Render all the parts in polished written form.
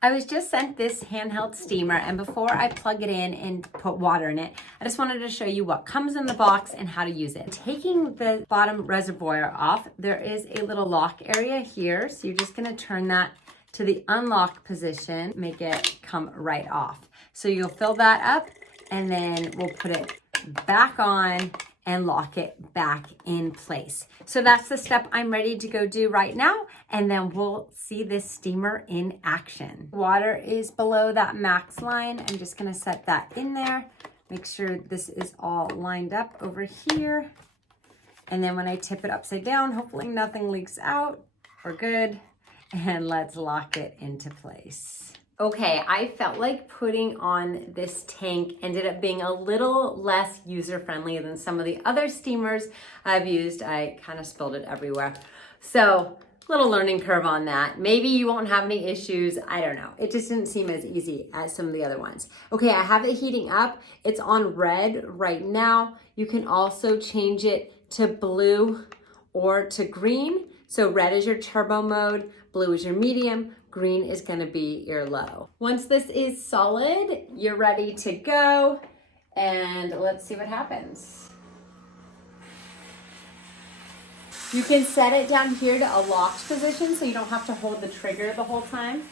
I was just sent this handheld steamer, and before I plug it in and put water in it, I just wanted to show you what comes in the box and how to use it. Taking the bottom reservoir off, there is a little lock area here. So you're just gonna turn that to the unlock position, make it come right off. So you'll fill that up and then we'll put it back on and lock it back in place. So that's the step I'm ready to go do right now, and then we'll see this steamer in action. Water is below that max line. I'm just gonna set that in there. Make sure this is all lined up over here. And then when I tip it upside down, hopefully nothing leaks out. We're good. And let's lock it into place. Okay, I felt like putting on this tank ended up being a little less user-friendly than some of the other steamers I've used. I kind of spilled it everywhere. So, little learning curve on that. Maybe you won't have any issues. I don't know. It just didn't seem as easy as some of the other ones. Okay, I have it heating up. It's on red right now. You can also change it to blue or to green. So red is your turbo mode, blue is your medium, green is gonna be your low. Once this is solid, you're ready to go, and let's see what happens. You can set it down here to a locked position so you don't have to hold the trigger the whole time.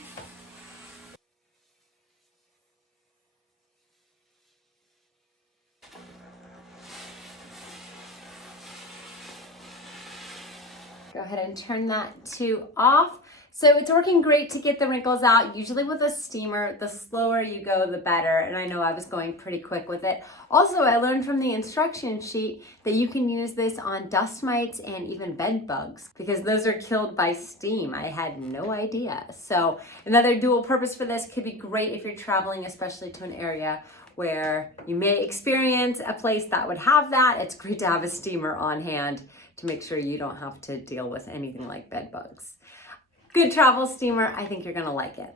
Go ahead and turn that to off. So it's working great to get the wrinkles out. Usually with a steamer, the slower you go, the better. And I know I was going pretty quick with it. Also, I learned from the instruction sheet that you can use this on dust mites and even bed bugs because those are killed by steam. I had no idea. So another dual purpose for this could be great if you're traveling, especially to an area where you may experience a place that would have that. It's great to have a steamer on hand to make sure you don't have to deal with anything like bed bugs. Good travel steamer. I think you're gonna like it.